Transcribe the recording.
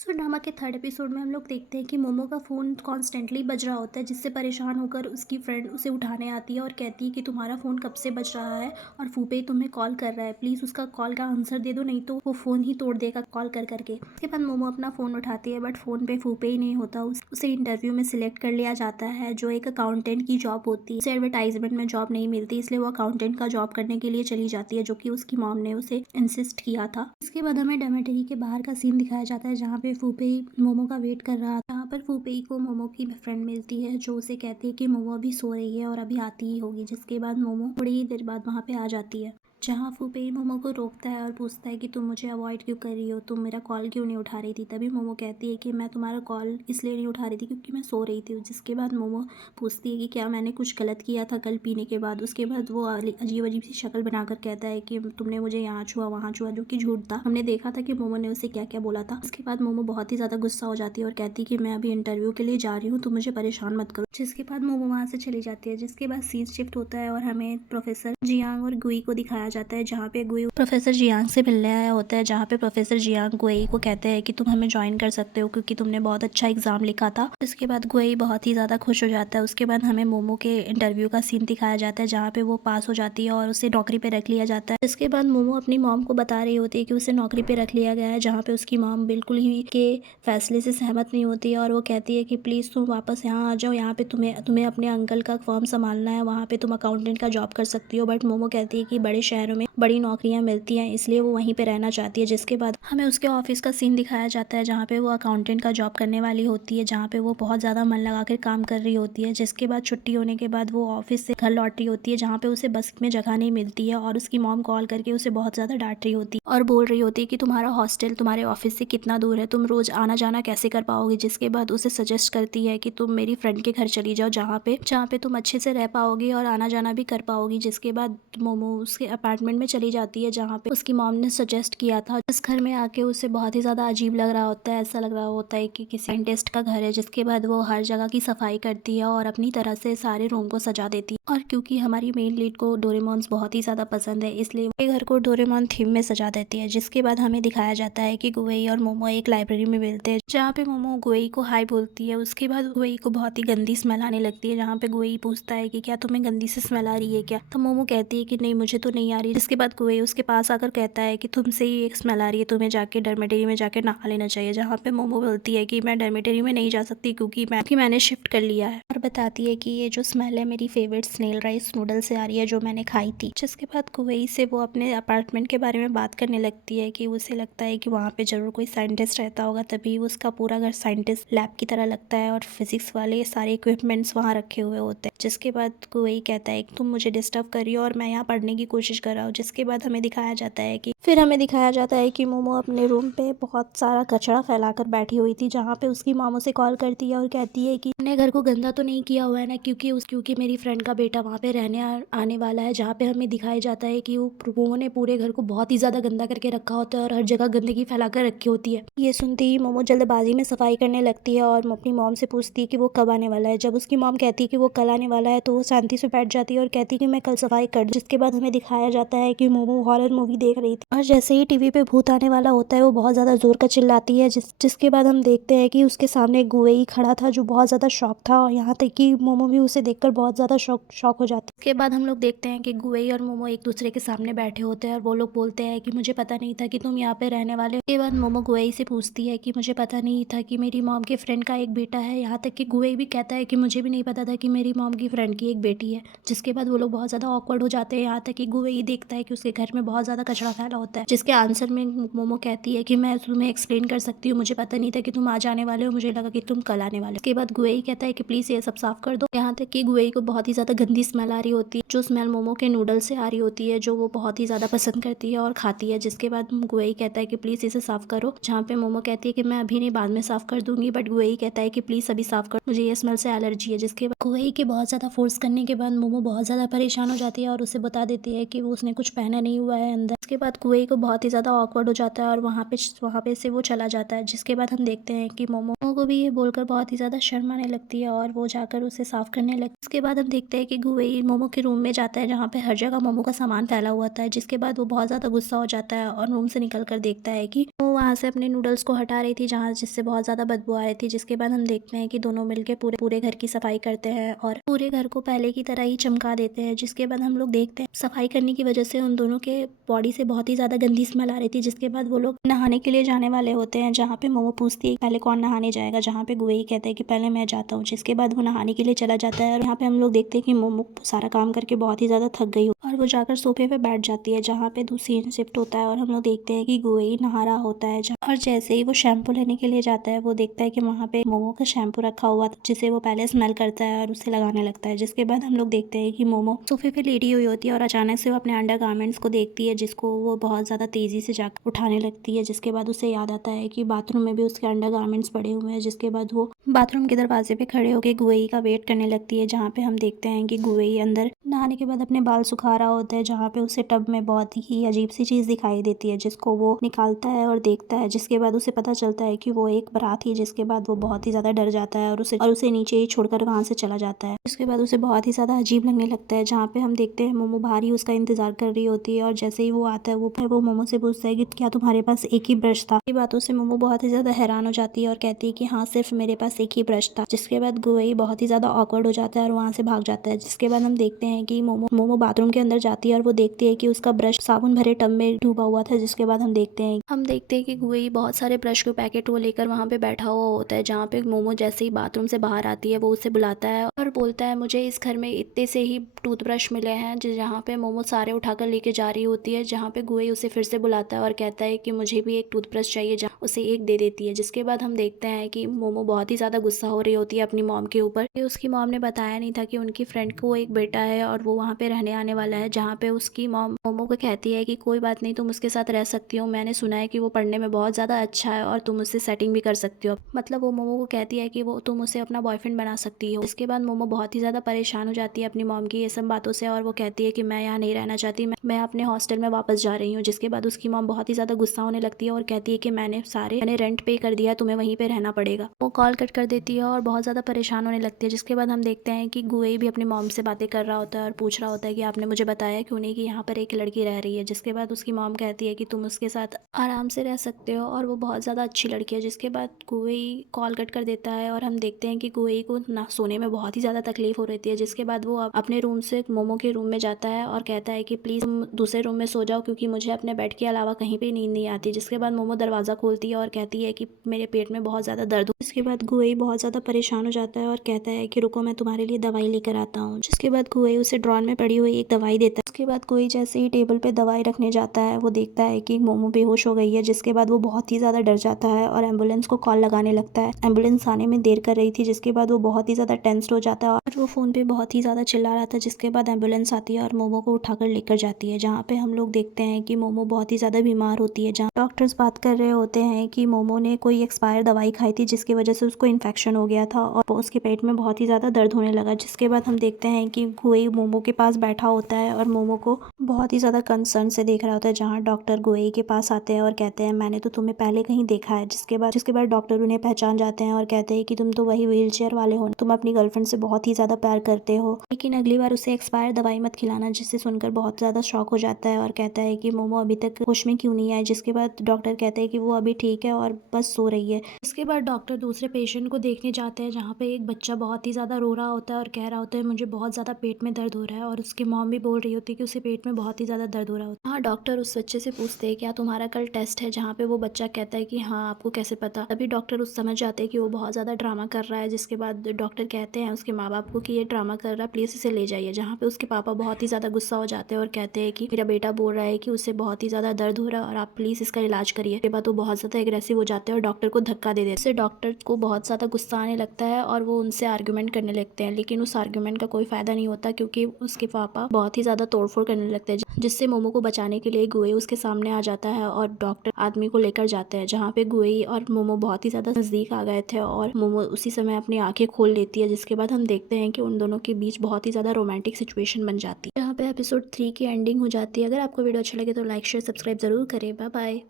सो drama के third episode में हम लोग देखते हैं कि मोमो का फ़ोन कॉन्स्टेंटली बज रहा होता है, जिससे परेशान होकर उसकी फ्रेंड उसे उठाने आती है और कहती है कि तुम्हारा फ़ोन कब से बज रहा है और फूफे तुम्हें कॉल कर रहा है, प्लीज़ उसका कॉल का आंसर दे दो, नहीं तो वो फ़ोन ही तोड़ देगा कॉल कर करके। उसके बाद मोमो अपना फ़ोन उठाती है बट फ़ोन पे फूफे ही नहीं होता। उसे इंटरव्यू में सिलेक्ट कर लिया जाता है, जो एक अकाउंटेंट की जॉब होती है। उसे एडवर्टाइजमेंट में जॉब नहीं मिलती, इसलिए वो अकाउंटेंट का जॉब करने के लिए चली जाती है, जो कि उसकी मॉम ने उसे इंसिस्ट किया था। इसके बाद हमें डॉर्मेटरी के बाहर का सीन दिखाया जाता है, जहाँ पे फूफे मोमो का वेट कर रहा था। यहाँ पर फूफेई को मोमो की फ्रेंड मिलती है, जो उसे कहती है कि मोमो अभी सो रही है और अभी आती ही होगी। जिसके बाद मोमो थोड़ी ही देर बाद वहाँ पे आ जाती है, जहाँ फूफेई मोमो को रोकता है और पूछता है कि तुम मुझे अवॉइड क्यों कर रही हो, तुम मेरा कॉल क्यों नहीं उठा रही थी। तभी मोमो कहती है कि मैं तुम्हारा कॉल इसलिए नहीं उठा रही थी क्योंकि मैं सो रही थी। जिसके बाद मोमो पूछती है कि क्या मैंने कुछ गलत किया था कल पीने के बाद। उसके बाद वो अजीब अजीब सी शक्ल बनाकर कहता है कि तुमने मुझे यहाँ छुआ वहाँ छुआ, जो कि झूठ था। हमने देखा था कि मोमो ने उसे क्या क्या बोला था। उसके बाद मोमो बहुत ही ज़्यादा गुस्सा हो जाती है और कहती है कि मैं अभी इंटरव्यू के लिए जा रही हूँ, तो मुझे परेशान मत करो। जिसके बाद मोमो वहाँ से चली जाती है। जिसके बाद सीन शिफ्ट होता है और हमें प्रोफेसर जियांग और गुई को दिखाया जाता है, जहाँ पे गुई प्रोफेसर जियांग से मिलने आया होता है। जहाँ पे प्रोफेसर जियांग गुई को कहते हैं कि तुम हमें ज्वाइन कर सकते हो क्योंकि तुमने बहुत अच्छा एग्जाम लिखा था। इसके बाद गुई बहुत ही ज़्यादा खुश हो जाता है। उसके बाद हमें मोमो के इंटरव्यू का सीन दिखाया जाता है, जहाँ पे वो पास हो जाती है और उसे नौकरी पे रख लिया जाता है। इसके बाद मोमो अपनी मॉम को बता रही होती है कि उसे नौकरी पे रख लिया गया है, जहाँ पे उसकी मॉम बिल्कुल ही के फैसले से सहमत नहीं होती है और वो कहती है कि प्लीज़ तुम वापस यहाँ आ जाओ, यहाँ पे तुम्हें तुम्हें अपने अंकल का फर्म संभालना है, वहाँ पे तुम अकाउंटेंट का जॉब कर सकती हो। बट मोमो कहती है कि बड़े शहरों में बड़ी नौकरियाँ मिलती हैं, इसलिए वो वहीं पे रहना चाहती है। जिसके बाद हमें उसके ऑफिस का सीन दिखाया जाता है, जहाँ पे वो अकाउंटेंट का जॉब करने वाली होती है, जहाँ पे वो बहुत ज़्यादा मन लगा कर काम कर रही होती है। जिसके बाद छुट्टी होने के बाद वो ऑफिस से घर लौट रही होती है, जहाँ पे उसे बस में जगह नहीं मिलती है और उसकी मॉम कॉल करके उसे बहुत ज़्यादा डांट रही होती है और बोल रही होती है कि तुम्हारा हॉस्टल तुम्हारे ऑफिस से कितना दूर है, तुम रोज आना जाना कैसे कर पाओगे। जिसके बाद उसे सजेस्ट करती है कि तुम मेरी फ्रेंड के घर चली जाओ, जहाँ पे तुम अच्छे से रह पाओगी और आना जाना भी कर पाओगी। जिसके बाद मोमो उसके अपार्टमेंट में चली जाती है, जहाँ पे उसकी मॉम ने सजेस्ट किया था। इस घर में आके उसे बहुत ही ज़्यादा अजीब लग रहा होता है, ऐसा लग रहा होता है कि किसी साइंटिस्ट का घर है। जिसके बाद वो हर जगह की सफाई करती है और अपनी तरह से सारे रूम को सजा देती है। और क्योंकि हमारी मेन लीड को डोरेमोन्स बहुत ही ज़्यादा पसंद है, इसलिए वो घर को डोरेमोन थीम में सजा देती है। जिसके बाद हमें दिखाया जाता है कि गुवई और मोमो एक लाइब्रेरी में मिलते हैं, जहाँ पे मोमो गुवई को हाय बोलती है। उसके बाद गुवई को बहुत ही गंदी स्मेल आने लगती है, जहाँ पे गुवई पूछता है कि क्या तुम्हें गंदी से स्मेल आ रही है क्या। तो मोमो कहती है कि नहीं, मुझे तो नहीं आ रही। जिसके बाद गुवई उसके पास आकर कहता है कि तुमसे ही एक स्मेल आ रही है, तुम्हें जाके डॉर्मेटरी में जाके नहा लेना चाहिए। जहाँ पे मोमो बोलती है कि मैं डॉर्मेटरी में नहीं जा सकती क्योंकि मैंने शिफ्ट कर लिया है, और बताती है कि ये जो स्मेल है मेरी फेवरेट स्नेल राइस नूडल से आ रही है, जो मैंने खाई थी। जिसके बाद गुवई से वो अपने अपार्टमेंट के बारे में बात करने लगती है कि उसे लगता है कि वहाँ पे जरूर कोई साइंटिस्ट रहता होगा, तभी उसका पूरा घर साइंटिस्ट लैब की तरह लगता है और फिजिक्स वाले सारे इक्विपमेंट्स वहाँ रखे हुए होते हैं। जिसके बाद गुवई कहता है कि तुम मुझे डिस्टर्ब कर रही हो और मैं यहाँ पढ़ने की कोशिश कर रहा हूँ। जिसके बाद हमें दिखाया जाता है कि मोमो अपने रूम पे बहुत सारा कचरा फैलाकर बैठी हुई थी, जहाँ पे उसकी मामो से कॉल करती है और कहती है कि मैंने घर को गंदा तो नहीं किया हुआ है ना, क्योंकि मेरी फ्रेंड का बेटा वहाँ पे रहने आने वाला है। जहाँ पे हमें दिखाया जाता है कि मोमो ने पूरे घर को बहुत ही ज्यादा गंदा करके रखा होता है और हर जगह गंदगी फैला कर रखी होती है। ये सुनते ही मोमो जल्दबाजी में सफाई करने लगती है और अपनी मॉम से पूछती है कि वो कब आने वाला है। जब उसकी मॉम कहती है कि वो कल आने वाला है, तो वो शांति से बैठ जाती है और कहती है कि मैं कल सफाई कर दूं। जिसके बाद हमें दिखाया जाता है कि मोमो हॉरर मूवी देख रही थी और जैसे ही टीवी पे भूत आने वाला होता है, वो बहुत ज्यादा जोर का चिल्लाती है। जिसके बाद हम देखते हैं कि उसके सामने गुवई खड़ा था, जो बहुत ज्यादा शॉक था, और यहाँ तक कि मोमो भी उसे देखकर बहुत ज्यादा शॉक हो जाती है। उसके बाद हम लोग देखते हैं कि गुवई और मोमो एक दूसरे के सामने बैठे होते हैं और वो लोग बोलते हैं कि मुझे पता नहीं था कि तुम यहाँ पे रहने वाले हो। उसके बाद मोमो गुवई से पूछती है कि मुझे पता नहीं था कि मेरी मॉम के फ्रेंड का एक बेटा है। यहाँ तक कि गुवई भी कहता है कि मुझे भी नहीं पता था कि मेरी मॉम की फ्रेंड की एक बेटी है। जिसके बाद वो लोग बहुत ज्यादा ऑकवर्ड हो जाते हैं। यहाँ तक कि गुवई देखता है कि उसके घर में बहुत ज्यादा कचरा फैला होता है, जिसके आंसर में मोमो कहती है कि मैं तुम्हें एक्सप्लेन कर सकती हूँ, मुझे पता नहीं था कि तुम आज आने वाले हो, मुझे लगा कि तुम कल आने वाले हो। उसके बाद गुवई कहता है कि प्लीज ये सब साफ कर दो। यहाँ तक कि गुवई को बहुत ही ज्यादा गंदी स्मेल आ रही होती है, जो स्मेल मोमो के नूडल्स से आ रही होती है, जो वो बहुत ही ज्यादा पसंद करती है और खाती है। जिसके बाद गुवई कहता है कि प्लीज इसे साफ करो, जहाँ पे मोमो कहती है कि मैं अभी नहीं, बाद में साफ कर दूंगी। बट गुवई कहता है कि प्लीज अभी साफ कर, मुझे ये स्मेल से एलर्जी है। जिसके बाद गुवई के बहुत ज्यादा फोर्स करने के बाद मोमो बहुत ज्यादा परेशान हो जाती है और उसे बता देती है कि उसने कुछ पहना नहीं हुआ है अंदर। उसके बाद कुएई को बहुत ही ज़्यादा ऑकवर्ड हो जाता है और वहाँ पे से वो चला जाता है, जिसके बाद हम देखते हैं कि मोमो को भी ये बोलकर बहुत ही ज़्यादा शर्म आने लगती है और वो जाकर उसे साफ़ करने लगती है। उसके बाद हम देखते हैं कि गुवेई मोमो के रूम में जाता है जहाँ पे हर जगह मोमो का सामान फैला हुआ था, जिसके बाद वो बहुत ज़्यादा गुस्सा हो जाता है और रूम से निकल कर देखता है कि वो वहाँ से अपने नूडल्स को हटा रही थी जहाँ जिससे बहुत ज़्यादा बदबू आ रही थी। जिसके बाद हम देखते हैं कि दोनों मिलके पूरे पूरे घर की सफाई करते हैं और पूरे घर को पहले की तरह ही चमका देते हैं। जिसके बाद हम लोग देखते हैं सफाई करने की वजह से उन दोनों के बॉडी से बहुत ही ज़्यादा गंदी स्मेल आ रही थी। जिसके बाद वो लोग नहाने के लिए जाने वाले होते हैं, जहाँ पे मोमो पूछती है पहले कौन नहाने जाएगा, जहाँ पे गुवेई कहता है कि पहले मैं जाता हूँ। जिसके बाद वो नहाने के लिए चला जाता है और यहाँ पे हम लोग देखते हैं कि मोमो सारा काम करके बहुत ही ज़्यादा थक गई हो और वो जाकर सोफे पे बैठ जाती है, जहाँ पे दूसरी शिफ्ट होता है और हम लोग देखते हैं कि गुवेई नहा रहा होता है। और जैसे ही वो शैम्पू लेने के लिए जाता है, वो देखता है कि वहाँ पे मोमो का शैम्पू रखा हुआ था, जिसे वो पहले स्मेल करता है और उसे लगाने लगता है। जिसके बाद हम लोग देखते हैं कि मोमो सोफे पे लेटी हुई होती है और अचानक से वो अपने अंडर गारमेंट्स को देखती है, जिसको वो बहुत ज़्यादा तेज़ी से जाकर उठाने लगती है। जिसके बाद उसे याद आता है कि बाथरूम में भी उसके अंडर गारमेंट्स पड़े हुए हैं। जिसके बाद वो बाथरूम के दरवाजे पे खड़े होकर गुवेई का वेट करने लगती है, जहाँ पे हम देखते हैं कि गुवेई अंदर नहाने के बाद अपने बाल सुखा रहा होता है, जहाँ पे उसे टब में बहुत ही अजीब सी चीज़ दिखाई देती है, जिसको वो निकालता है और देखता है। जिसके बाद उसे पता चलता है कि वो एक बारात ही। जिसके बाद वो बहुत ही ज़्यादा डर जाता है और उसे नीचे ही छोड़कर वहाँ से चला जाता है। उसके बाद उसे बहुत ही ज़्यादा अजीब लगने लगता है, जहाँ पे हम देखते हैं मोमो बाहर ही उसका इंतजार कर रही होती है और जैसे ही वो आता है वो मोमो से पूछता है कि क्या तुम्हारे पास एक ही ब्रश था। ये बातों से मोमो बहुत ही ज़्यादा हैरान हो जाती है और कहती है कि हाँ, सिर्फ मेरे पास एक ही ब्रश था। जिसके बाद गुवेई बहुत ही ज़्यादा ऑकवर्ड हो जाता है और वहाँ से भाग जाता है। जिसके बाद हम देखते हैं कि मोमो बाथरूम के अंदर जाती है और वो देखती है कि उसका ब्रश साबुन भरे टब में डूबा हुआ था। जिसके बाद हम देखते हैं कि गुवेई बहुत सारे ब्रश के पैकेट वो लेकर वहाँ पे बैठा हुआ होता है, जहाँ पे मोमो जैसे ही बाथरूम से बाहर आती है वो उसे बुलाता है और बोलता है मुझे इस घर में इतने से ही टूथब्रश मिले हैं, जहाँ पे मोमो सारे उठाकर लेके जा रही होती है। जहाँ पे गुवेई उसे फिर से बुलाता है और कहता है कि मुझे भी एक टूथब्रश चाहिए, जहाँ उसे एक दे देती है। जिसके बाद हम देखते हैं कि मोमो बहुत ही ज़्यादा गुस्सा हो रही होती है अपनी मॉम के ऊपर। उसकी मॉम ने बताया नहीं था कि उनकी फ्रेंड को एक बेटा है और वो वहाँ पे रहने आने वाला है, जहाँ पे उसकी मॉम मोमो को कहती है कि कोई बात नहीं, तुम उसके साथ रह सकती हो, मैंने सुना है कि वो पढ़ने में बहुत ज़्यादा अच्छा है और तुम उससे सेटिंग भी कर सकती हो। मतलब वो मोमो को कहती है कि वो तुम उसे अपना बॉयफ्रेंड बना सकती हो। इसके बाद मोमो बहुत ही ज़्यादा परेशान हो जाती है अपनी मॉम की ये सब बातों से और वो कहती है कि मैं यहाँ नहीं रहना चाहती, मैं अपने हॉस्टल में वापस जा रही हूँ। जिसके बाद उसकी मॉम बहुत ही ज़्यादा गुस्सा होने लगती है और कहती है कि मैंने रेंट पे कर दिया, तुम्हें वहीं पे रहना पड़ेगा। वो कॉल कट कर देती है और बहुत ज़्यादा परेशान होने लगती है। जिसके बाद हम देखते हैं कि गुवेई भी अपनी मॉम से बातें कर रहा होता है और पूछ रहा होता है कि आपने मुझे बताया क्यों नहीं कि यहाँ पर एक लड़की रह रही है। जिसके बाद उसकी मॉम कहती है कि तुम उसके साथ आराम से रह सकते हो और वो बहुत ज़्यादा अच्छी लड़की है। जिसके बाद गुवेई कॉल कट कर देता है और हम देखते हैं कि गुवेई को ना सोने में बहुत ही ज़्यादा तकलीफ हो रही है। जिसके बाद वो अपने रूम से मोमो के रूम में जाता है और कहता है कि प्लीज़ तुम दूसरे रूम में सो जाओ, क्योंकि मुझे अपने बेड के अलावा कहीं पे नींद नहीं आती। जिसके बाद मोमो दरवाज़ा खोलती है और कहती है कि मेरे पेट में बहुत ज़्यादा दर्द हो। इसके बाद गुवेई बहुत ज़्यादा परेशान हो जाता है और कहता है कि रुको, मैं तुम्हारे लिए दवाई लेकर आता हूँ। जिसके बाद गुवेई उसे ड्रॉर में पड़ी हुई एक दवाई देता है। उसके बाद गुवेई जैसे ही टेबल पे दवाई रखने जाता है, वो देखता है कि मोमो बेहोश हो गई है। जिसके बाद वो बहुत ही ज़्यादा डर जाता है और एम्बुलेंस को कॉल लगाने लगता है। एम्बुलेंस आने में देर कर रही थी। जिसके बाद वो बहुत ही ज़्यादा टेंस्ड हो जाता है और वो फ़ोन पे बहुत ही ज़्यादा चिल्ला रहा था। जिसके बाद एम्बुलेंस आती है और मोमो को उठाकर लेकर जाती है, जहाँ पे हम लोग देखते हैं कि मोमो बहुत ही ज़्यादा बीमार होती है। जहाँ डॉक्टर्स बात कर रहे होते हैं कि मोमो ने कोई एक्सपायर दवाई खाई थी, जिसकी वजह से उसको इन्फेक्शन हो गया था और उसके पेट में बहुत ही ज़्यादा दर्द होने लगा। जिसके बाद हम देखते हैं कि गुवेई मोमो के पास बैठा होता है और मोमो को बहुत ही ज़्यादा कंसर्न से देख रहा होता है, जहाँ डॉक्टर गुवेई के पास आते हैं और कहते हैं मैंने तो तुम्हें पहले कहीं देखा है। जिसके बाद डॉक्टर उन्हें पहचान जाते हैं और कहते हैं कि तुम तो वही व्हील चेयर वाले हो, तुम अपनी गर्लफ्रेंड से बहुत ही ज़्यादा प्यार करते हो, लेकिन अगली बार उसे एक्सपायर दवाई मत खिलाना। जिससे सुनकर बहुत ज़्यादा शॉक हो जाता है और कहता है कि मोमो अभी तक होश में क्यों नहीं आए। जिसके बाद डॉक्टर कहते हैं कि वो अभी ठीक है और बस सो रही है। इसके बाद डॉक्टर दूसरे पेशेंट को देखने जाते हैं, जहाँ पे एक बच्चा बहुत ही ज़्यादा रो रहा होता है और कह रहा होता है मुझे बहुत ज़्यादा पेट में दर्द हो रहा है और उसकी मॉम भी बोल रही होती है कि उसे पेट में बहुत ही ज़्यादा दर्द हो रहा होता है। हाँ, डॉक्टर उस बच्चे से पूछते हैं क्या तुम्हारा कल टेस्ट है, जहाँ पे वो बच्चा कहता है कि हाँ, आपको कैसे पता। तभी डॉक्टर उस समझ जाते हैं कि वो बहुत ज़्यादा ड्रामा कर रहा है। जिसके बाद डॉक्टर कहते हैं उसके माँ बाप को कि ये ड्रामा कर रहा है, प्लीज़ इसे ले जाइए। जहाँ पे उसके पापा बहुत ही ज़्यादा गुस्सा हो जाते हैं और कहते हैं कि मेरा बेटा बोल रहा है कि उसे बहुत ही ज़्यादा दर्द हो रहा है और आप प्लीज़ इसका इलाज करिए। उसके बाद वो बहुत ज़्यादा एग्रेसिव हो जाते हैं और डॉक्टर को धक्का दे देते हैं। डॉक्टर को बहुत ज़्यादा गुस्सा आने लगता है और वो उनसे आर्गुमेंट करने लगते हैं, लेकिन उस आर्गुमेंट का कोई फ़ायदा नहीं होता क्योंकि उसके पापा बहुत ही ज़्यादा तोड़फोड़ करने लगते हैं, जिससे मोमो को बचाने के लिए गुई उसके सामने आ जाता है और डॉक्टर आदमी को लेकर जाते हैं, जहाँ पे गुई और मोमो बहुत ही ज़्यादा नज़दीक आ गए थे और मोमो उसी समय अपनी आंखें खोल लेती है, जिसके बाद हम देखते हैं कि उन दोनों के बीच बहुत ही ज़्यादा रोमांटिक सिचुएशन बन जाती है। यहाँ पे एपिसोड 3 की एंडिंग हो जाती है। अगर आपको वीडियो अच्छा लगे तो लाइक शेयर सब्सक्राइब ज़रूर करें। Bye bye.